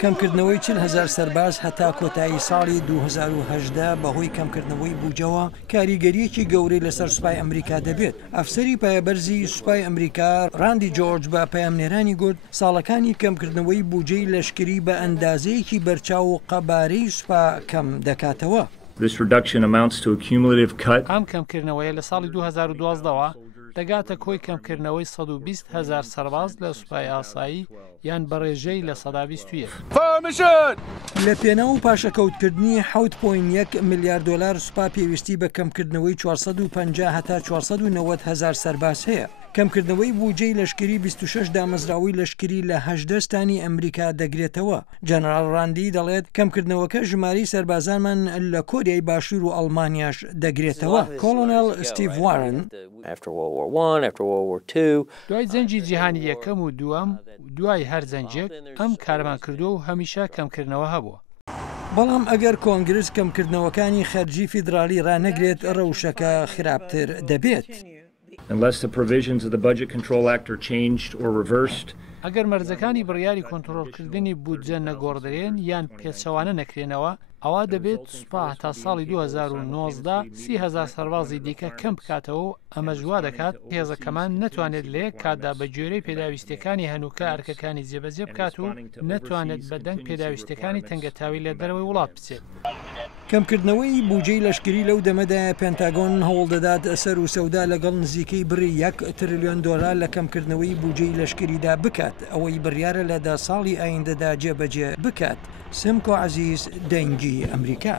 کەمکردنەوەی 40,000 سەرباز هەتا کۆتایی ساڵی 2018 بەهۆی کەمکردنەوەی بوجەوە کاریگەریەکی گەورەی لەسەر سوپای ئەمریکا دەبێت. ئەفسەری پایەبەرزی سوپای ئەمریکا ڕاندی جۆرج بە پەیامنێرانی گوت ساڵەکانی کەمکردنەوەی بوجەی لەشکری بە ئەندازەیەکی بەرچاو و قەبارەی سوپا کەم دەکاتەوە. ئەم کەمکردنەوەیە لە ساڵی 2012ەوە دەگاتە کۆی کەمکردنەوەی 120,000 سەرباز لە سوپای ئاسایی یان بەڕێژەی لە سەدا 20. لە پێناو پاشەکەوتکردنی 7.1 میلیارد دلار سوپا پێویستی بە کەمکردنەوەی 450 هەتا 490,000 سەرباز هەیە. کەمکردنەوەی بوجەی لەشکری 26 دامەزراوی لەشکری لە 8 ستانی ئەمریکا دەگرێتەوە. جەنەرال ڕاندی دەڵێت کەمکردنەوەکە ژماری سەربازانمان لە کۆریای باشوور و ئەڵمانیاش دەگرێتەوە. کۆلۆنێل ستیڤ وارن دوای جەنگی جیهانی یەکەم و دووەم دوای هەر جەنگێک ئەم کارمان کردو و هەمیشە کەمکردنەوە هەبووە. بەڵام ئەگەر کۆنگرس کەمکردنەوەکانی خەرجی فیدرالی ڕانەگرێت ڕەوشەکە خراپتر دەبێت. ئەگەر مەرجەکانی بڕیاری کۆنتڕۆڵکردنی بودجە نەگۆڕدرێن یان پێچەوانە نەکرێنەوە ئەوا دەبێت سوپا تا ساڵی 2019 30,000 سەربازی دیکە کەم بکاتەوە و ئەمە جوا دەکات هێزەکەمان نەتوانێت لە یەک کاتدا بە گوێرەی پێداویستەکانی هەنووکە ئەرکەکانی جێبەجێ بکات و نەتوانێت بەدەنگ پێداویستەکانی تەنگەتاوی لە دەرەوەی وڵات بچێت. کەمکردنەوەی بوجەی لەشکری لەو دەمەدا پێنتاگۆن هەوڵ دەدات سەر و سەودا لەگەڵ نزیکەی بڕی 1 تریلیۆن دۆلار لە کەمکردنەوەی بوجەی لەشکریدا بکات ئەوەی بڕیارە لە 10 ساڵی ئایندەدا جێبەجێ بکات. سمکۆ عەزیز، دەنگی ئەمریکا.